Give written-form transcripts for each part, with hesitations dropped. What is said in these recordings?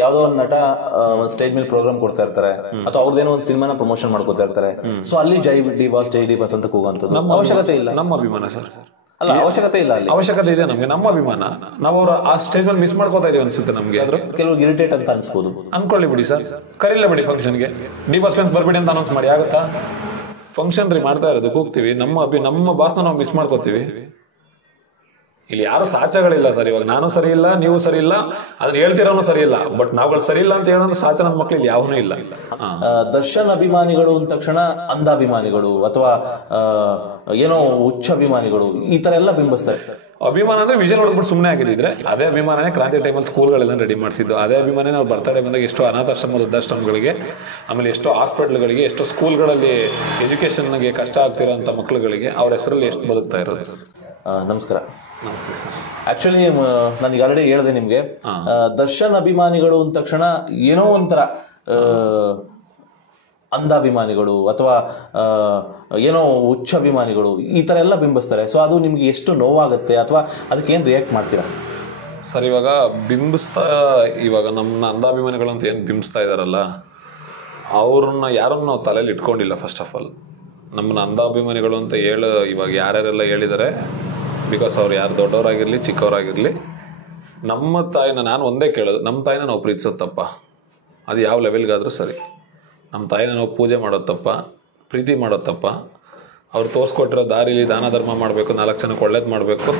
ಯಾವ್ದೋ ಒಂದು ನಟ ಒಂದು ಸ್ಟೇಜ್ ಮೇಲೆ ಪ್ರೋಗ್ರಾಮ್ ಕೊಡ್ತಾ ಇರ್ತಾರೆ ಅಥವಾ ಅವ್ರದ್ದೇನೋ ಒಂದು ಸಿನಿಮಾನ ಪ್ರಮೋಷನ್ ಮಾಡ್ಕೊತಾ ಇರ್ತಾರೆ. ಸೊ ಅಲ್ಲಿ ಜೈ ಡಿ ಬಾಸ್ ಅಂತ ಕೂಗುವಂಥದ್ದು ಅವಶ್ಯಕತೆ ಇಲ್ಲ. ನಮ್ಮ ಅಭಿಮಾನ ಸರ್. ಅಲ್ಲ, ಅವಶ್ಯಕತೆ ಇಲ್ಲ. ಅಲ್ಲಿ ಅವಶ್ಯಕತೆ ಇದೆ ನಮ್ಗೆ, ನಮ್ಮ ಅಭಿಮಾನ. ನಾವು ಅವ್ರ ಆ ಸ್ಟೇಜ್ ಅಲ್ಲಿ ಮಿಸ್ ಮಾಡ್ಕೋತಾ ಇದೀವಿ ಅನ್ಸುತ್ತೆ ನಮ್ಗೆ. ಆದ್ರೂ ಕೆಲವು ಇರಿಟೇಟ್ ಅಂತ ಅನ್ಸ್ಬೋದು. ಅನ್ಕೊಳ್ಳಿ ಬಿಡಿ ಸರ್, ಕರೀಲ್ಲ ಬಿಡಿ ಫಂಕ್ಷನ್ಗೆ. ಡಿ ಬಾಸ್ ಫ್ಯಾನ್ಸ್ ಬರ್ಬಿಡಿ ಅಂತ ಅನೌನ್ಸ್ ಮಾಡಿ ಆಗುತ್ತಾ? ಫಂಕ್ಷನ್ ರೀ ಮಾಡ್ತಾ ಇರೋದು, ಕೂಗ್ತೀವಿ. ನಮ್ಮ ಬಾಸ್ನ ನಾವು ಮಿಸ್ ಮಾಡ್ಕೋತೀವಿ. ಇಲ್ಲಿ ಯಾರು ಸಾಚಗಳಿಲ್ಲ ಸರ್. ಇವಾಗ ನಾನು ಸರಿ ಇಲ್ಲ, ನೀವು ಸರಿ ಇಲ್ಲ, ಅದನ್ನ ಹೇಳ್ತಿರೋನು ಸರಿ ಇಲ್ಲ. ಬಟ್ ನಾವುಗಳು ಸರಿ ಇಲ್ಲ ಅಂತ ಹೇಳೋದು ಸಾಚ ನನ್ನ ಮಕ್ಳು ಇಲ್ಲಿ ಯಾವನೂ ಇಲ್ಲ. ದರ್ಶನ್ ಅಭಿಮಾನಿಗಳು ಅಂದ ತಕ್ಷಣ ಅಂಧಾಭಿಮಾನಿಗಳು ಅಥವಾ ಏನೋ ಹುಚ್ಚ ಅಭಿಮಾನಿಗಳು ಈ ತರ ಎಲ್ಲ ಬಿಂಬಿಸ್ತಾರೆ. ಅಭಿಮಾನ ಅಂದ್ರೆ ವಿಜಯ್ ಹೊಡೆದ್ಬಿಟ್ಟು ಸುಮ್ಮನೆ ಆಗಿದ್ರೆ ಅದೇ ಅಭಿಮಾನನೇ ಕ್ರಾಂತಿ ಟೈಮಲ್ಲಿ ಸ್ಕೂಲ್ಗಳೆಲ್ಲ ರೆಡಿ ಮಾಡಿಸಿದ್ದು. ಅದೇ ಅಭಿಮಾನ ನಾವು ಬರ್ತಡೇ ಬಂದಾಗ ಎಷ್ಟೋ ಅನಾಥಾಶ್ರಮ ವೃದ್ಧಾಶ್ರಮಗಳಿಗೆ, ಆಮೇಲೆ ಎಷ್ಟೋ ಹಾಸ್ಪಿಟ್ಲ್ಗಳಿಗೆ, ಎಷ್ಟೋ ಸ್ಕೂಲ್ಗಳಲ್ಲಿ ಎಜುಕೇಶನ್ಗೆ ಕಷ್ಟ ಆಗ್ತಿರೋಂಥ ಮಕ್ಳುಗಳಿಗೆ ಅವ್ರ ಹೆಸರಲ್ಲಿ ಎಷ್ಟು ಬದುಕ್ತಾ ಇರೋದು. ನಮಸ್ಕಾರ. ನಮಸ್ತೆ ಸರ್. ಆಕ್ಚುಲಿ ನಾನು ಈಗ ಆಲ್ರೆಡಿ ಹೇಳಿದೆ ನಿಮ್ಗೆ, ದರ್ಶನ್ ಅಭಿಮಾನಿಗಳು ಅಂದ ತಕ್ಷಣ ಏನೋ ಒಂಥರ ಅಂಧಾಭಿಮಾನಿಗಳು ಅಥವಾ ಏನೋ ಹುಚ್ಚ ಅಭಿಮಾನಿಗಳು ಈ ತರ ಎಲ್ಲ ಬಿಂಬಿಸ್ತಾರೆ. ಸೊ ಅದು ನಿಮ್ಗೆ ಎಷ್ಟು ನೋವಾಗುತ್ತೆ ಅಥವಾ ಅದಕ್ಕೆ ಏನು ರಿಯಾಕ್ಟ್ ಮಾಡ್ತೀರಾ ಸರ್? ಇವಾಗ ನಮ್ಮ ಅಂಧಾಭಿಮಾನಿಗಳು ಅಂತ ಏನು ಬಿಂಬಿಸ್ತಾ ಇದಾರಲ್ಲ, ಅವ್ರನ್ನ ಯಾರನ್ನು ನಾವು ತಲೆಯಲ್ಲಿ ಇಟ್ಕೊಂಡಿಲ್ಲ. ಫಸ್ಟ್ ಆಫ್ ಆಲ್ ನಮ್ಮನ್ನ ಅಂಧಾಭಿಮಾನಿಗಳು ಅಂತ ಇವಾಗ ಯಾರ್ಯಾರೆಲ್ಲ ಹೇಳಿದ್ದಾರೆ, ಬಿಕಾಸ್ ಅವ್ರು ಯಾರು ದೊಡ್ಡವರಾಗಿರಲಿ ಚಿಕ್ಕವರಾಗಿರಲಿ, ನಮ್ಮ ತಾಯಿನ ನಾನು ಒಂದೇ ಕೇಳೋದು, ನಮ್ಮ ತಾಯಿನ ನಾವು ಪ್ರೀತಿಸೋದು ತಪ್ಪ? ಅದು ಯಾವ ಲೆವೆಲ್ಗಾದರೂ ಸರಿ. ನಮ್ಮ ತಾಯಿನ ನಾವು ಪೂಜೆ ಮಾಡೋದು ತಪ್ಪ? ಪ್ರೀತಿ ಮಾಡೋದು ತಪ್ಪ? ಅವ್ರು ತೋರಿಸ್ಕೊಟ್ಟಿರೋ ದಾರಿಲಿ ದಾನ ಧರ್ಮ ಮಾಡಬೇಕು, 4 ಜನಕ್ಕೆ ಒಳ್ಳೇದು ಮಾಡಬೇಕು.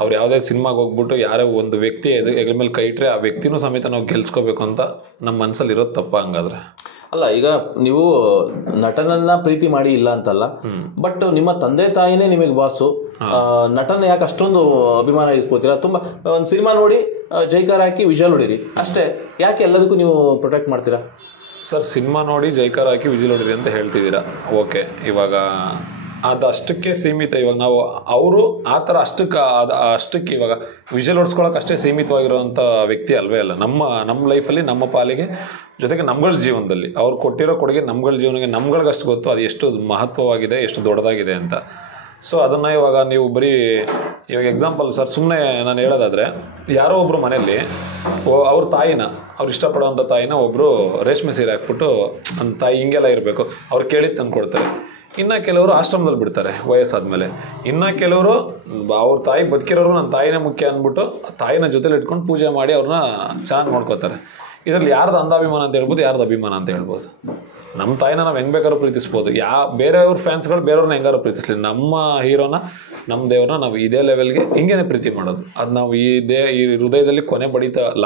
ಅವ್ರು ಯಾವುದೇ ಸಿನಿಮಾಗೆ ಹೋಗ್ಬಿಟ್ಟು ಯಾರೇ ಒಂದು ವ್ಯಕ್ತಿ ಹೆಗಲ ಮೇಲೆ ಕೈ ಇಟ್ಟರೆ ಆ ವ್ಯಕ್ತಿನೂ ಸಮೇತ ನಾವು ಗೆಲ್ಸ್ಕೋಬೇಕು ಅಂತ ನಮ್ಮ ಮನಸ್ಸಲ್ಲಿ ಇರೋದು ತಪ್ಪ? ಹಂಗಾದ್ರೆ ಅಲ್ಲ, ಈಗ ನೀವು ನಟನನ್ನ ಪ್ರೀತಿ ಮಾಡಿ ಇಲ್ಲ ಅಂತಲ್ಲ, ಬಟ್ ನಿಮ್ಮ ತಂದೆ ತಾಯಿನೇ ನಿಮಗೆ ಬಾಸು. ನಟನ ಯಾಕೆ ಅಷ್ಟೊಂದು ಅಭಿಮಾನ ಇಸ್ಕೋತೀರಾ? ತುಂಬಾ ಒಂದು ಸಿನಿಮಾ ನೋಡಿ ಜೈಕಾರ ಹಾಕಿ ವಿಜುವಲ್ ಹೊಡೀರಿ ಅಷ್ಟೇ, ಯಾಕೆ ಎಲ್ಲದಕ್ಕೂ ನೀವು ಪ್ರೊಟೆಕ್ಟ್ ಮಾಡ್ತೀರಾ? ಸರ್, ಸಿನಿಮಾ ನೋಡಿ ಜೈಕಾರ ಹಾಕಿ ವಿಜುವಲ್ ಹೊಡೀರಿ ಅಂತ ಹೇಳ್ತಿದ್ದೀರಾ, ಓಕೆ. ಇವಾಗ ಅದು ಅಷ್ಟಕ್ಕೆ ಸೀಮಿತ. ಇವಾಗ ನಾವು ಅವರು ಆ ಥರ ಅಷ್ಟಕ್ಕೆ ಇವಾಗ ವಿಜುವಲ್ ಹೊಡ್ಸ್ಕೊಳಕ್ಕೆ ಅಷ್ಟೇ ಸೀಮಿತವಾಗಿರೋಂಥ ವ್ಯಕ್ತಿ ಅಲ್ವೇ ಅಲ್ಲ. ನಮ್ಮ ಲೈಫಲ್ಲಿ ನಮ್ಮ ಪಾಲಿಗೆ, ಜೊತೆಗೆ ನಮ್ಗಳ ಜೀವನದಲ್ಲಿ ಅವ್ರು ಕೊಟ್ಟಿರೋ ಕೊಡುಗೆ ನಮ್ಗಳ ಜೀವನಕ್ಕೆ ನಮ್ಗಳಿಗಷ್ಟು ಗೊತ್ತು ಅದು ಎಷ್ಟು ಮಹತ್ವವಾಗಿದೆ, ಎಷ್ಟು ದೊಡ್ಡದಾಗಿದೆ ಅಂತ. ಸೊ ಅದನ್ನು ಇವಾಗ ನೀವು ಇವಾಗ ಎಕ್ಸಾಂಪಲ್ ಸರ್, ಸುಮ್ಮನೆ ನಾನು ಹೇಳೋದಾದರೆ, ಯಾರೋ ಒಬ್ಬರು ಮನೆಯಲ್ಲಿ ಅವ್ರ ತಾಯಿನ, ಅವ್ರು ಇಷ್ಟಪಡೋವಂಥ ತಾಯಿನ ಒಬ್ಬರು ರೇಷ್ಮೆ ಸೀರೆ ಹಾಕ್ಬಿಟ್ಟು ನನ್ನ ತಾಯಿ ಹಿಂಗೆಲ್ಲ ಇರಬೇಕು ಅವ್ರು ಕೇಳಿದ್ದು ತಂದು ಕೊಡ್ತಾರೆ. ಇನ್ನು ಕೆಲವರು ಆಶ್ರಮದಲ್ಲಿ ಬಿಡ್ತಾರೆ ವಯಸ್ಸಾದ್ಮೇಲೆ. ಇನ್ನು ಕೆಲವರು ಅವ್ರ ತಾಯಿ ಬದುಕಿರೋರು ನನ್ನ ತಾಯಿನೇ ಮುಖ್ಯ ಅಂದ್ಬಿಟ್ಟು ತಾಯಿನ ಜೊತೆಲಿ ಇಟ್ಕೊಂಡು ಪೂಜೆ ಮಾಡಿ ಅವ್ರನ್ನ ಚೆನ್ನಾಗಿ ನೋಡ್ಕೋತಾರೆ. ಇದರಲ್ಲಿ ಯಾರ್ದು ಅಂಧಾಭಿಮಾನ ಅಂತ ಹೇಳ್ಬೋದು, ಯಾರ್ದು ಅಭಿಮಾನ ಅಂತ ಹೇಳ್ಬೋದು? ನಮ್ಮ ತಾಯಿನ ನಾವು ಹೆಂಗೆ ಬೇಕಾದ್ರೂ ಪ್ರೀತಿಸ್ಬೋದು. ಬೇರೆಯವ್ರ ಫ್ಯಾನ್ಸ್ಗಳು ಬೇರೆಯವ್ರನ್ನ ಹೆಂಗಾರು ಪ್ರೀತಿಸ್ಲಿ, ನಮ್ಮ ಹೀರೋನ, ನಮ್ಮ ದೇವ್ರನ್ನ ನಾವು ಇದೇ ಲೆವೆಲ್ಗೆ ಹಿಂಗೇನೆ ಪ್ರೀತಿ ಮಾಡೋದು. ಅದು ನಾವು ಈ ಹೃದಯದಲ್ಲಿ ಕೊನೆ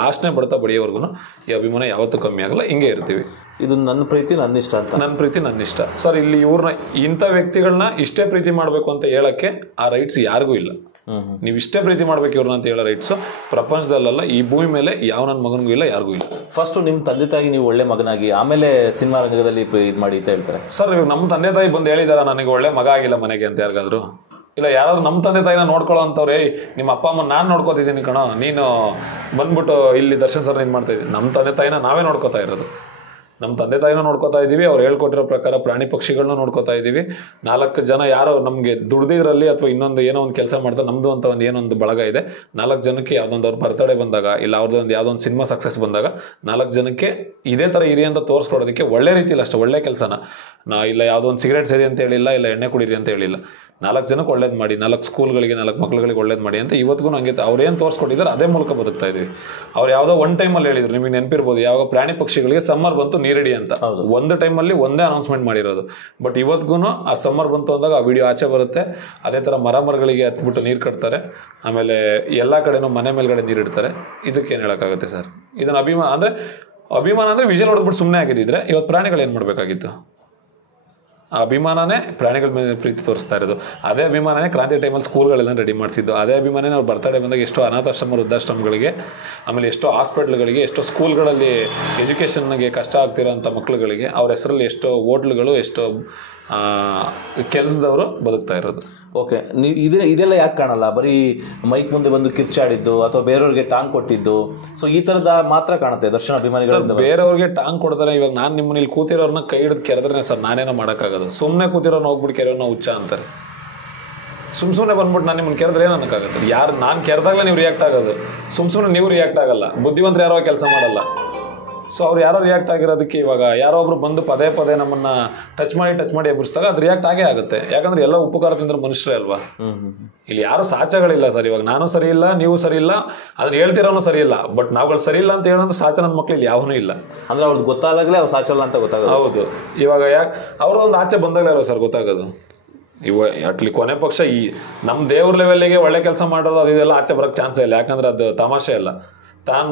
ಲಾಸ್ಟ್ನೇ ಬಡಿಯೋವರೆಗೂ ಈ ಅಭಿಮಾನ ಯಾವತ್ತೂ ಕಮ್ಮಿ ಆಗಲ್ಲ, ಹಿಂಗೆ ಇರ್ತೀವಿ. ಇದು ನನ್ನ ಪ್ರೀತಿ ನನ್ನ ಇಷ್ಟ ಅಂತ. ನನ್ನ ಪ್ರೀತಿ ನನ್ನ ಇಷ್ಟ ಸರ್. ಇಲ್ಲಿ ಇವ್ರನ್ನ ಇಂಥ ವ್ಯಕ್ತಿಗಳನ್ನ ಇಷ್ಟೇ ಪ್ರೀತಿ ಮಾಡಬೇಕು ಅಂತ ಹೇಳೋಕ್ಕೆ ಆ ರೈಟ್ಸ್ ಯಾರಿಗೂ ಇಲ್ಲ. ನೀವು ಇಷ್ಟೇ ಪ್ರೀತಿ ಮಾಡ್ಬೇಕು ಇವ್ರನ್ನ ಅಂತ ಹೇಳೋ ರೈಟ್ಸ್ ಪ್ರಪಂಚದಲ್ಲ, ಈ ಭೂಮಿ ಮೇಲೆ ಯಾವ ನನ್ನ ಮಗನಿಗೂ ಇಲ್ಲ, ಯಾರಿಗೂ ಇಲ್ಲ. ಫಸ್ಟ್ ನಿಮ್ಮ ತಂದೆ ತಾಯಿ ನೀವು ಒಳ್ಳೆ ಮಗನಾಗಿ ಆಮೇಲೆ ಸಿನಿಮಾ ರಂಗದಲ್ಲಿ ಇದು ಮಾಡಿ ಅಂತ ಹೇಳ್ತಾರೆ ಸರ್. ಇವಾಗ ನಮ್ಮ ತಂದೆ ತಾಯಿ ಬಂದು ಹೇಳಿದಾರ ನನಗೆ ಒಳ್ಳೆ ಮಗ ಆಗಿಲ್ಲ ಮನೆಗೆ ಅಂತ ಯಾರಿಗಾದ್ರು? ಇಲ್ಲ, ಯಾರಾದ್ರೂ ನಮ್ಮ ತಂದೆ ತಾಯಿನ ನೋಡ್ಕೊಳ್ಳೋ ಅಂತವ್ರೆ, ನಿಮ್ಮ ಅಪ್ಪ ಅಮ್ಮ ನಾನು ನೋಡ್ಕೋತಿದ್ದೀನಿ ಕಣೋ, ನೀನು ಬಂದ್ಬಿಟ್ಟು ಇಲ್ಲಿ ದರ್ಶನ್ ಸರ್ ನೀನು ಮಾಡ್ತಾ ಇದ್ದೀನಿ. ನಮ್ಮ ತಂದೆ ತಾಯಿನ ನಾವೇ ನೋಡ್ಕೋತಾ ಇರೋದು. ನಮ್ಮ ತಂದೆ ತಾಯಿನೂ ನೋಡ್ಕೋತಾ ಇದ್ದೀವಿ, ಅವ್ರು ಹೇಳ್ಕೊಟ್ಟಿರೋ ಪ್ರಕಾರ ಪ್ರಾಣಿ ಪಕ್ಷಿಗಳನ್ನೂ ನೋಡ್ಕೋತಾ ಇದ್ದೀವಿ. 4 ಜನ ಯಾರೋ ನಮಗೆ ದುಡ್ದಿದ್ರಲ್ಲಿ ಅಥವಾ ಇನ್ನೊಂದು ಏನೋ ಒಂದು ಕೆಲಸ ಮಾಡ್ತಾರೆ, ನಮ್ಮದು ಅಂತ ಏನೊಂದು ಬಳಗ ಇದೆ. 4 ಜನಕ್ಕೆ ಯಾವುದೊಂದು ಅವ್ರ ಬರ್ತಡೇ ಬಂದಾಗ, ಇಲ್ಲ ಅವ್ರದ್ದೊಂದು ಯಾವುದೊಂದು ಸಿನಿಮಾ ಸಕ್ಸಸ್ ಬಂದಾಗ 4 ಜನಕ್ಕೆ ಇದೇ ಥರ ಇರಿ ಅಂತ ತೋರಿಸ್ಕೊಡೋದಕ್ಕೆ ಒಳ್ಳೆ ರೀತಿಯಲ್ಲಿ ಅಷ್ಟೇ ಒಳ್ಳೆ ಕೆಲಸನ ಇಲ್ಲ ಯಾವುದೋ ಒಂದು ಸಿಗರೇಟ್ ಸೇರಿ ಅಂತ ಹೇಳಿಲ್ಲ, ಇಲ್ಲ ಎಣ್ಣೆ ಕುಡೀರಿ ಅಂತ ಹೇಳಿಲ್ಲ. 4 ಜನಕ್ಕೆ ಒಳ್ಳೇದು ಮಾಡಿ, 4 ಸ್ಕೂಲ್ಗಳಿಗೆ 4 ಮಕ್ಳುಗಳಿಗೆ ಒಳ್ಳೇದು ಮಾಡಿ ಅಂತ ಇವತ್ತಿಗೂ ಹಂಗೆ ಅವ್ರೇನು ತೋರಿಸ್ಕೊಟ್ಟಿದ್ದಾರೆ ಅದೇ ಮೂಲಕ ಬದುಕ್ತಾ ಇದೀವಿ. ಅವ್ರು ಯಾವುದೋ ಒಂದು ಟೈಮಲ್ಲಿ ಹೇಳಿದ್ರು, ನಿಮಗೆ ನೆನಪಿರ್ಬೋದು, ಯಾವಾಗ ಪ್ರಾಣಿ ಪಕ್ಷಿಗಳಿಗೆ ಸಮ್ಮರ್ ಬಂತು ನೀರಿಡಿ ಅಂತ ಒಂದು ಟೈಮಲ್ಲಿ ಒಂದೇ ಅನೌನ್ಸ್ಮೆಂಟ್ ಮಾಡಿರೋದು. ಬಟ್ ಇವತ್ತಿಗೂ ಆ ಸಮ್ಮರ್ ಬಂತು ಅಂದಾಗ ಆ ವಿಡಿಯೋ ಆಚೆ ಬರುತ್ತೆ. ಅದೇ ಥರ ಮರಗಳಿಗೆ ಹತ್ಬಿಟ್ಟು ನೀರು ಕಟ್ತಾರೆ, ಆಮೇಲೆ ಎಲ್ಲ ಕಡೆನೂ ಮನೆ ಮೇಲ್ಗಡೆ ನೀರು ಇಡ್ತಾರೆ. ಇದಕ್ಕೇನು ಹೇಳೋಕ್ಕಾಗುತ್ತೆ ಸರ್? ಇದನ್ನು ಅಭಿಮಾನ ಅಂದರೆ ವಿಜುವಲ್ ಹೊಡೆದ್ಬಿಟ್ಟು ಸುಮ್ಮನೆ ಆಗಿದ್ದಿದ್ರೆ ಇವತ್ತು ಪ್ರಾಣಿಗಳು ಏನು ಮಾಡಬೇಕಾಗಿತ್ತು? ಆ ಅಭಿಮಾನನೇ ಪ್ರಾಣಿಗಳ ಮೇಲೆ ಪ್ರೀತಿ ತೋರಿಸ್ತಾ ಇರೋದು. ಅದೇ ಅಭಿಮಾನನೇ ಕ್ರಾಂತಿ ಟೈಮಲ್ಲಿ ಸ್ಕೂಲ್ಗಳೆಲ್ಲ ರೆಡಿ ಮಾಡಿಸಿದ್ದು. ಅದೇ ಅಭಿಮಾನನೇ ನಾವು ಬರ್ತಡೇ ಬಂದಾಗ ಎಷ್ಟೋ ಅನಾಥಾಶ್ರಮ ವೃದ್ಧಾಶ್ರಮಗಳಿಗೆ, ಆಮೇಲೆ ಎಷ್ಟೋ ಹಾಸ್ಪಿಟ್ಲ್ಗಳಿಗೆ, ಎಷ್ಟೋ ಸ್ಕೂಲ್ಗಳಲ್ಲಿ ಎಜುಕೇಷನ್ಗೆ ಕಷ್ಟ ಆಗ್ತಿರೋಂಥ ಮಕ್ಳುಗಳಿಗೆ ಅವ್ರ ಹೆಸರಲ್ಲಿ ಎಷ್ಟೋ ಹೋಟ್ಲುಗಳು, ಎಷ್ಟೋ ಕೆಲಸದವರು ಬದುಕ್ತಾ ಇರೋದು. ಓಕೆ, ನೀವು ಇದೆಲ್ಲ ಯಾಕೆ ಕಾಣಲ್ಲ? ಬರೀ ಮೈಕ್ ಮುಂದೆ ಬಂದು ಕಿರ್ಚಾಡಿದ್ದು ಅಥವಾ ಬೇರೆಯವ್ರಿಗೆ ಟಾಂಗ್ ಕೊಟ್ಟಿದ್ದು, ಸೊ ಈ ಥರದ ಮಾತ್ರ ಕಾಣುತ್ತೆ ದರ್ಶನ್ ಅಭಿಮಾನಿಗಳು. ಬೇರೆಯವ್ರಿಗೆ ಟಾಂಗ್ ಕೊಡ್ತಾರೆ. ಇವಾಗ ನಾನು ನಿಮ್ಮನ್ನ ಇಲ್ಲಿ ಕೂತಿರೋರ್ನ ಕೈ ಹಿಡಿದು ಕೆರೆದ್ರೆ ಸರ್ ನಾನೇನೋ ಮಾಡೋಕ್ಕಾಗೋದು? ಸುಮ್ಮನೆ ಕೂತಿರೋರ್ನ ಹೋಗ್ಬಿಟ್ಟು ಕೆರೆಯೋನ ಹುಚ್ಚ ಅಂತಾರೆ. ಸುಮ್ಮನೆ ಬಂದ್ಬಿಟ್ಟು ನಾನು ನಿಮ್ಮನ್ನು ಕೆರೆದ್ರೆ ಏನು ಅನ್ನೋಕ್ಕಾಗತ್ತೆ? ಯಾರು ನಾನು ಕೆರೆದಾಗಲೇ ನೀವು ರಿಯಾಕ್ಟ್ ಆಗೋದು, ಸುಮ್ಮನೆ ನೀವು ರಿಯಾಕ್ಟ್ ಆಗಲ್ಲ. ಬುದ್ಧಿವಂತರು ಯಾರೋ ಕೆಲಸ ಮಾಡಲ್ಲ. ಸೊ ಅವ್ರು ಯಾರೋ ರಿಯಾಕ್ಟ್ ಆಗಿರೋದಕ್ಕೆ ಇವಾಗ ಯಾರೋ ಒಬ್ರು ಬಂದು ಪದೇ ಪದೇ ನಮ್ಮನ್ನ ಟಚ್ ಮಾಡಿ ಎಬ್ಬರಿಸಿದಾಗ ಅದು ರಿಯಾಕ್ಟ್ ಆಗೇ ಆಗುತ್ತೆ. ಯಾಕಂದ್ರೆ ಎಲ್ಲ ಉಪಕಾರ ತಿಂದ್ರೆ ಮನುಷ್ಯರೇ ಅಲ್ವಾ. ಇಲ್ಲಿ ಯಾರು ಸಾಚಗಳಿಲ್ಲ ಸರ್. ಇವಾಗ ನಾನು ಸರಿ ಇಲ್ಲ, ನೀವು ಸರಿ ಇಲ್ಲ, ಅದನ್ನ ಹೇಳ್ತಿರೋನು ಸರಿ ಇಲ್ಲ. ಬಟ್ ನಾವುಗಳು ಸರಿ ಇಲ್ಲ ಅಂತ ಹೇಳೋದು ಸಾಚ ನನ್ನ ಮಕ್ಳು ಇಲ್ಲಿ ಯಾವನೂ ಇಲ್ಲ. ಅಂದ್ರೆ ಅವ್ರದ್ದು ಗೊತ್ತಾದಾಗಲೇ ಅವ್ರು ಸಾಚಲ್ಲ ಅಂತ ಗೊತ್ತಾಗೋದು. ಹೌದು. ಇವಾಗ ಯಾಕೆ ಅವ್ರದ್ದೊಂದು ಆಚೆ ಬಂದಾಗಲೇ ಅಲ್ವಾ ಸರ್ ಗೊತ್ತಾಗೋದು. ಅಟ್ಲಿ ಕೊನೆ ಪಕ್ಷ ಈ ನಮ್ಮ ದೇವ್ರ ಲೆವೆಲ್ಗೆ ಒಳ್ಳೆ ಕೆಲಸ ಮಾಡೋದು ಅದೆಲ್ಲ ಆಚೆ ಬರೋಕ್ಕೆ ಚಾನ್ಸೇ ಇಲ್ಲ. ಯಾಕಂದ್ರೆ ಅದು ತಮಾಷೆ ಇಲ್ಲ. ತಾನು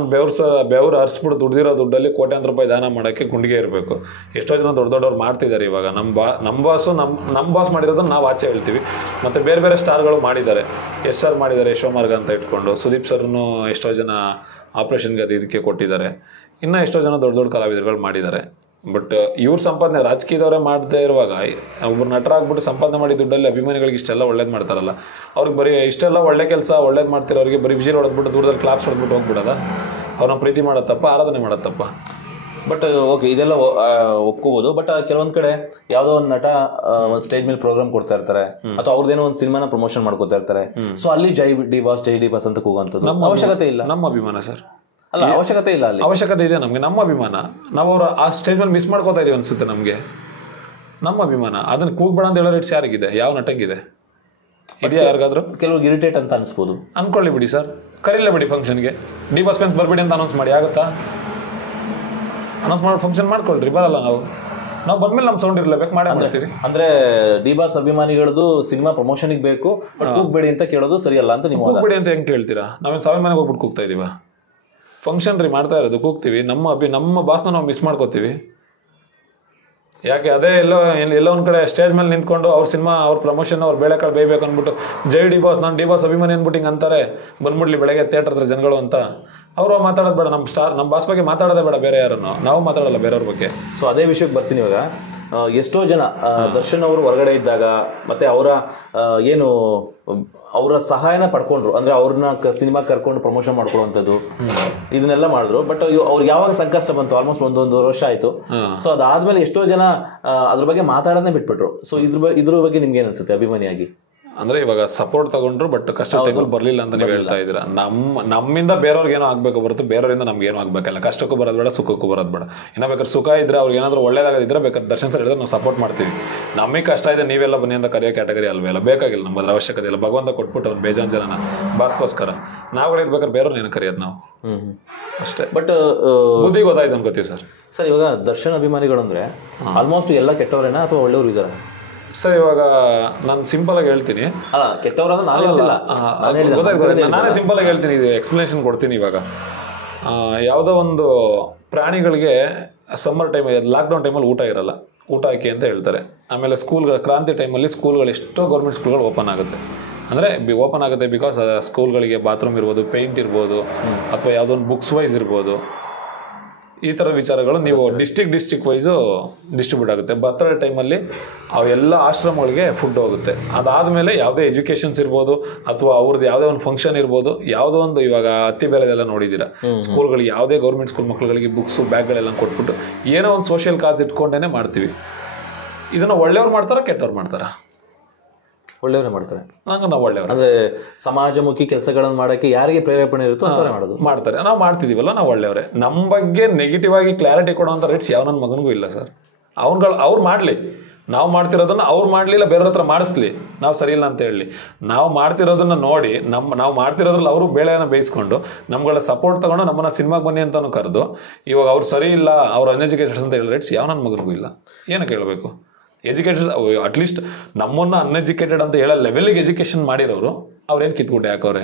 ಬೆವ್ರು ಹರಿಸ್ಬಿಟ್ಟು ದುಡ್ದಿರೋ ದುಡ್ಡಲ್ಲಿ ಕೋಟ್ಯಾಂತರ ರೂಪಾಯಿ ದಾನ ಮಾಡೋಕ್ಕೆ ಗುಂಡಿಗೆ ಇರಬೇಕು. ಎಷ್ಟೋ ಜನ ದೊಡ್ಡವ್ರು ಮಾಡ್ತಿದ್ದಾರೆ. ಇವಾಗ ನಮ್ಮ ಬಾಸ್ ಮಾಡಿರೋದನ್ನ ನಾವು ಆಚೆ ಹೇಳ್ತೀವಿ. ಮತ್ತು ಬೇರೆ ಬೇರೆ ಸ್ಟಾರ್ಗಳು ಮಾಡಿದ್ದಾರೆ. SR ಮಾಡಿದ್ದಾರೆ, ಯಶೋಮಾರ್ಗ ಅಂತ ಇಟ್ಕೊಂಡು. ಸುದೀಪ್ ಸರ್ನು ಎಷ್ಟೋ ಜನ ಆಪ್ರೇಷನ್ಗೆ ಇದಕ್ಕೆ ಕೊಟ್ಟಿದ್ದಾರೆ. ಇನ್ನೂ ಎಷ್ಟೋ ಜನ ದೊಡ್ಡ ಕಲಾವಿದರುಗಳು ಮಾಡಿದ್ದಾರೆ. ಬಟ್ ಇವ್ರ ಸಂಪಾದನೆ ರಾಜಕೀಯದವರೇ ಮಾಡದೇ ಇರುವಾಗ ಒಬ್ಬರು ನಟರಾಗ್ಬಿಟ್ಟು ಸಂಪಾದನೆ ಮಾಡಿ ದುಡ್ಡಲ್ಲಿ ಅಭಿಮಾನಿಗಳಿಗೆ ಇಷ್ಟೆಲ್ಲ ಒಳ್ಳೇದು ಮಾಡ್ತಾರಲ್ಲ, ಅವ್ರಿಗೆ ಬರೀ ಇಷ್ಟೆಲ್ಲ ಒಳ್ಳೆ ಕೆಲಸ ಒಳ್ಳೇದು ಮಾಡ್ತಿರೋರಿಗೆ ಬರೀ ವಿಜಿಲ್ ಹೊಡೆದ್ಬಿಟ್ಟು ದೂರದಲ್ಲಿ ಕ್ಲಾಪ್ಸ್ ಹೊಡೆದ್ಬಿಟ್ಟು ಹೋಗ್ಬಿಡೋದ? ಅವ್ರನ್ನ ಪ್ರೀತಿ ಮಾಡೋದಪ್ಪ, ಆರಾಧನೆ ಮಾಡೋದಪ್ಪ. ಬಟ್ ಓಕೆ, ಇದೆಲ್ಲ ಒಪ್ಕೋಬಹುದು. ಬಟ್ ಕೆಲವೊಂದ್ ಕಡೆ ಯಾವ್ದೋ ಒಂದು ನಟ ಒಂದು ಸ್ಟೇಜ್ ಮೇಲೆ ಪ್ರೋಗ್ರಾಮ್ ಕೊಡ್ತಾ ಇರ್ತಾರೆ, ಅಥವಾ ಅವ್ರದ್ದೇನೋ ಒಂದು ಸಿನಿಮಾನ ಪ್ರಮೋಷನ್ ಮಾಡ್ಕೊತಾ ಇರ್ತಾರೆ. ಸೊ ಅಲ್ಲಿ ಜೈ ಡಿ ಬಾಸ್ ಅಂತ ಕೂಗುವಂಥದ್ದು ಅವಶ್ಯಕತೆ ಇಲ್ಲ. ನಮ್ಮ ಅಭಿಮಾನ ಸರ್. ಅಲ್ಲ, ಅವಶ್ಯಕತೆ ಇಲ್ಲ. ಅಲ್ಲಿ ಅವಶ್ಯಕತೆ ಇದೆ ನಮಗೆ. ನಮ್ಮ ಅಭಿಮಾನ ನಾವು ಅವ್ರು ಆ ಸ್ಟೇಜ್ ಮೇಲೆ ಮಿಸ್ ಮಾಡ್ಕೋತಾ ಇದೀವಿ ಅನ್ಸುತ್ತೆ ನಮಗೆ. ನಮ್ಮ ಅಭಿಮಾನ ಅದನ್ನ ಕೂಗ್ಬೇಡ ಅಂತ ಹೇಳೋ ರೇಟ್ಸ್ ಯಾರಿಗಿದೆ? ಯಾವ ನಟಂಗಿದೆ? ಇದೆಯಾ ಯಾರಿಗಾದ್ರು? ಕೆಲವ್ರಿಗೆ ಇರಿಟೇಟ್ ಅಂತ ಅನ್ಸ್ಬೋದು. ಅನ್ಕೊಳ್ಳಿ ಬಿಡಿ ಸರ್, ಕರೀಲ್ಲ ಬಿಡಿ ಫಂಕ್ಷನ್ಗೆ. ಡಿ ಬಾಸ್ ಫ್ಯಾನ್ಸ್ ಬರ್ಬೇಡಿ ಅಂತ ಅನೌನ್ಸ್ ಮಾಡಿ ಆಗುತ್ತಾ? ಅನೌನ್ಸ್ ಮಾಡೋ ಫಂಕ್ಷನ್ ಮಾಡ್ಕೊಳ್ರಿ, ಬರಲ್ಲ. ನಾವು ಬಂದ್ಮೇಲೆ ನಮ್ಮ ಸೌಂಡ್ ಇರಲೇಬೇಕು, ಮಾಡೇ ಮಾಡ್ತೀವಿ. ಅಂದ್ರೆ ಡಿ ಬಾಸ್ ಅಭಿಮಾನಿಗಳದ್ದು ಸಿನಿಮಾ ಪ್ರಮೋಷನ್ಗೆ ಬೇಕು, ಕೂಗ್ಬೇಡಿ ಅಂತ ಕೇಳೋದು ಸರಿಯಲ್ಲ ಅಂತ ನೀವು. ಕೂಗ್ಬೇಡಿ ಅಂತ ಹೆಂಗ್ ಕೇಳ್ತೀರಾ? ನಾವೇನು ಸಾವಿರ ಮನೆಗೆ ಹೋಗ್ಬಿಟ್ಟು ಕೂಗ್ತಾ ಇದೀವ? ಫಂಕ್ಷನ್ ರೀ ಮಾಡ್ತಾ ಇರೋದು, ಕೂಗ್ತೀವಿ. ನಮ್ಮ ಬಾಸ್ನ ನಾವು ಮಿಸ್ ಮಾಡ್ಕೋತೀವಿ. ಯಾಕೆ ಅದೇ ಎಲ್ಲೋ ಒಂದು ಕಡೆ ಸ್ಟೇಜ್ ಮೇಲೆ ನಿಂತ್ಕೊಂಡು ಅವ್ರ ಸಿನಿಮಾ, ಅವ್ರ ಪ್ರಮೋಷನ್, ಅವ್ರ ಬೇಳೆಕಾಳು ಬೇಯಬೇಕು ಅಂದ್ಬಿಟ್ಟು ಜೈ ಡಿ ಬಾಸ್, ನಾನು ಡಿ ಬಾಸ್ ಅಭಿಮಾನಿ ಅಂದ್ಬಿಟ್ಟು ಹಿಂಗೆ ಅಂತಾರೆ. ಬಂದ್ಬಿಡ್ಲಿ ಬೆಳಗ್ಗೆ ಥಿಯೇಟರ್ ಹತ್ರ ಜನಗಳು ಅಂತ. ಅವರು ಮಾತಾಡೋದು ಬೇಡ. ನಮ್ಮ ಬಾಸ್ ಬಗ್ಗೆ ಮಾತಾಡೋದೇ ಬೇಡ. ಬೇರೆ ಯಾರನ್ನು ನಾವು ಮಾತಾಡಲ್ಲ ಬೇರೆಯವ್ರ ಬಗ್ಗೆ. ಸೊ ಅದೇ ವಿಷಯಕ್ಕೆ ಬರ್ತೀನಿ ಇವಾಗ. ಎಷ್ಟೋ ಜನ ದರ್ಶನ್ ಅವರು ಹೊರಗಡೆ ಇದ್ದಾಗ ಮತ್ತೆ ಅವರ ಸಹಾಯನ ಪಡ್ಕೊಂಡ್ರು. ಅಂದ್ರೆ ಅವ್ರನ್ನ ಸಿನಿಮಾ ಕರ್ಕೊಂಡು ಪ್ರಮೋಷನ್ ಮಾಡ್ಕೊಳ್ಳುವಂಥದ್ದು ಇದನ್ನೆಲ್ಲ ಮಾಡಿದ್ರು. ಬಟ್ ಅವ್ರಿಗೆ ಯಾವಾಗ ಸಂಕಷ್ಟ ಬಂತು, ಆಲ್ಮೋಸ್ಟ್ ಒಂದೊಂದು ವರ್ಷ ಆಯ್ತು. ಸೊ ಅದಾದ್ಮೇಲೆ ಎಷ್ಟೋ ಜನ ಅದ್ರ ಬಗ್ಗೆ ಮಾತಾಡೋದನ್ನೇ ಬಿಟ್ಬಿಟ್ರು. ಸೊ ಇದ್ರ ಬಗ್ಗೆ ನಿಮ್ಗೆ ಏನ್ ಅನ್ಸುತ್ತೆ ಅಭಿಮಾನಿಯಾಗಿ? ಅಂದ್ರೆ ಇವಾಗ ಸಪೋರ್ಟ್ ತಗೊಂಡ್ರು, ಬಟ್ ಕಷ್ಟ ಟೈಮಲ್ಲಿ ಬರ್ಲಿಲ್ಲ ಅಂತ ನೀವು ಹೇಳ್ತಾ ಇದ್ದೀರಾ. ನಮ್ಮಿಂದ ಬೇರೆಯವ್ರಿಗೆ ಏನೋ ಆಗ್ಬೇಕು ಬರುತ್ತೆ, ಬೇರೆಯವರಿಂದ ನಮ್ಗೆ ಏನೋ ಆಗ್ಬೇಕಲ್ಲ. ಕಷ್ಟಕ್ಕೂ ಬರೋದು ಬೇಡ, ಸುಖಕ್ಕೂ ಬರೋದು ಬೇಡ. ಇನ್ನ ಬೇಕಾದ್ರೆ ಸುಖ ಇದ್ರೆ ಅವ್ರಿಗೆ ಏನಾದ್ರು ಒಳ್ಳೇದಾಗದಿದ್ರೆ ಬೇಕಾದ್ರೆ ದರ್ಶನ್ ಸರ್ ಹೇಳಿದ್ರೆ ನಾವು ಸಪೋರ್ಟ್ ಮಾಡ್ತೀವಿ. ನಮಗೆ ಕಷ್ಟ ಇದೆ, ನೀವೆಲ್ಲ ಬನ್ನಿ ಅಂತ ಕರೆಯೋ ಕ್ಯಾಟಗರಿ ಅಲ್ವೇ ಇಲ್ಲ, ಬೇಕಾಗಿಲ್ಲ. ನಮ್ಗೆ ಅದ್ರ ಅವಶ್ಯಕತೆ ಇಲ್ಲ. ಭಗವಂತ ಕೊಟ್ಬಿಟ್ಟು ಅವ್ನು ಬೇಜಾನ್ ಜನನ ಬಾಸ್ಗೋಸ್ಕರ ನಾವುಗಳಿರ್ಬೇಕಾದ್ರೆ ಬೇರೆಯವ್ರು ಏನು ಕರೆಯೋದು ನಾವು ಅಷ್ಟೇ. ಬಟ್ ಬುದ್ಧಿ ಗೊತ್ತಾಯ್ತು ಅನ್ಕೋತೀವಿ ಸರ್. ಸರ್ ಇವಾಗ ದರ್ಶನ್ ಅಭಿಮಾನಿಗಳು ಅಂದ್ರೆ ಆಲ್ಮೋಸ್ಟ್ ಎಲ್ಲ ಕೆಟ್ಟವ್ರೇನಾ ಅಥವಾ ಒಳ್ಳೆಯವರು ಇದ್ದಾರೆ? ಸರ್ ಇವಾಗ ನಾನು ಸಿಂಪಲ್ ಆಗಿ ಹೇಳ್ತೀನಿ. ನಾನೇ ಸಿಂಪಲ್ ಆಗಿ ಹೇಳ್ತೀನಿ, ಇದು ಎಕ್ಸ್ಪ್ಲನೇಷನ್ ಕೊಡ್ತೀನಿ. ಇವಾಗ ಯಾವುದೋ ಒಂದು ಪ್ರಾಣಿಗಳಿಗೆ ಸಮ್ಮರ್ ಟೈಮ್, ಲಾಕ್ಡೌನ್ ಟೈಮಲ್ಲಿ ಊಟ ಇರಲ್ಲ, ಊಟ ಹಾಕಿ ಅಂತ ಹೇಳ್ತಾರೆ. ಆಮೇಲೆ ಕ್ರಾಂತಿ ಟೈಮಲ್ಲಿ ಸ್ಕೂಲ್ಗಳು ಎಷ್ಟೋ ಗೌರ್ಮೆಂಟ್ ಸ್ಕೂಲ್ಗಳು ಓಪನ್ ಆಗುತ್ತೆ. ಅಂದರೆ ಓಪನ್ ಆಗುತ್ತೆ ಬಿಕಾಸ್ ಸ್ಕೂಲ್ಗಳಿಗೆ ಬಾತ್ರೂಮ್ ಇರ್ಬೋದು, ಪೇಂಟ್ ಇರ್ಬೋದು, ಅಥವಾ ಯಾವುದೋ ಒಂದು ಬುಕ್ಸ್ ವೈಸ್ ಇರ್ಬೋದು. ಈ ಥರ ವಿಚಾರಗಳು ನೀವು ಡಿಸ್ಟ್ರಿಕ್ಟ್ ವೈಸು ಡಿಸ್ಟ್ರಿಬ್ಯೂಟ್ ಆಗುತ್ತೆ. ಬರ್ತಡೇ ಟೈಮಲ್ಲಿ ಅವೆಲ್ಲ ಆಶ್ರಮಗಳಿಗೆ ಫುಡ್ ಹೋಗುತ್ತೆ. ಅದಾದಮೇಲೆ ಯಾವುದೇ ಎಜುಕೇಷನ್ಸ್ ಇರ್ಬೋದು, ಅಥವಾ ಅವ್ರದ್ದು ಯಾವುದೇ ಒಂದು ಫಂಕ್ಷನ್ ಇರ್ಬೋದು, ಯಾವುದೋ ಒಂದು ಇವಾಗ ಹತ್ತಿ ಬೆಲೆದೆಲ್ಲ ನೋಡಿದ್ದೀರಾ, ಸ್ಕೂಲ್ಗಳಿಗೆ ಯಾವುದೇ ಗೌರ್ಮೆಂಟ್ ಸ್ಕೂಲ್ ಮಕ್ಕಳುಗಳಿಗೆ ಬುಕ್ಸು ಬ್ಯಾಗ್ಗಳೆಲ್ಲ ಕೊಟ್ಬಿಟ್ಟು ಏನೋ ಒಂದು ಸೋಷಿಯಲ್ ಕಾಸ್ ಇಟ್ಕೊಂಡೇ ಮಾಡ್ತೀವಿ. ಇದನ್ನು ಒಳ್ಳೆಯವ್ರು ಮಾಡ್ತಾರಾ ಕೆಟ್ಟವ್ರು ಮಾಡ್ತಾರಾ? ಒಳ್ಳೆಯವರೇ ಮಾಡ್ತಾರೆ. ನಾವು ಒಳ್ಳೆಯವರು. ಅಂದ್ರೆ ಸಮಾಜಮುಖಿ ಕೆಲಸಗಳನ್ನು ಮಾಡೋಕ್ಕೆ ಯಾರಿಗೆ ಪ್ರೇರೇಪಣೆ ಇರುತ್ತೋ ಅಂತಾರೆ ಮಾಡೋದು ಮಾಡ್ತಾರೆ. ನಾವು ಮಾಡ್ತಿದೀವಲ್ಲ, ನಾವು ಒಳ್ಳೆಯವರೇ. ನಮ್ಮ ಬಗ್ಗೆ ನೆಗೆಟಿವ್ ಆಗಿ ಕ್ಲಾರಿಟಿ ಕೊಡುವಂಥ ರೈಟ್ಸ್ ಯಾವ ನನ್ನ ಮಗನಿಗೂ ಇಲ್ಲ ಸರ್. ಅವ್ರು ಮಾಡಲಿ, ನಾವು ಮಾಡ್ತಿರೋದನ್ನ ಅವ್ರು ಮಾಡಲಿಲ್ಲ, ಬೇರೆಯವ್ರ ಹತ್ರ ಮಾಡಿಸ್ಲಿ, ನಾವು ಸರಿ ಇಲ್ಲ ಅಂತ ಹೇಳಿ. ನಾವು ಮಾಡ್ತಿರೋದನ್ನ ನೋಡಿ ನಾವು ಮಾಡ್ತಿರೋದ್ರಲ್ಲಿ ಅವರು ಬೇಳೆಯನ್ನು ಬೇಯಿಸ್ಕೊಂಡು ನಮ್ಗಳ ಸಪೋರ್ಟ್ ತಗೊಂಡು ನಮ್ಮನ್ನ ಸಿನಿಮಾಗೆ ಬನ್ನಿ ಅಂತಾನು ಕರೆದು, ಇವಾಗ ಅವ್ರು ಸರಿ ಇಲ್ಲ, ಅವ್ರು ಅನ್ಎಜುಕೇಟೆಡ್ಸ್ ಅಂತ ಹೇಳಿ ರೈಟ್ಸ್ ಯಾವ ನನ್ನ ಮಗನಿಗೂ ಇಲ್ಲ. ಏನಕ್ಕೆ ಹೇಳಬೇಕು? ಎಜುಕೇಟೆಡ್, ಅಟ್ಲೀಸ್ಟ್ ನಮ್ಮನ್ನ ಅನ್ಎಜುಕೇಟೆಡ್ ಅಂತ ಹೇಳೋ ಲೆವೆಲ್ಗೆ ಎಜುಕೇಶನ್ ಮಾಡಿರೋರು ಅವ್ರೇನು ಕಿತ್ಗುಡ್ಡೆ ಹಾಕೋರೆ?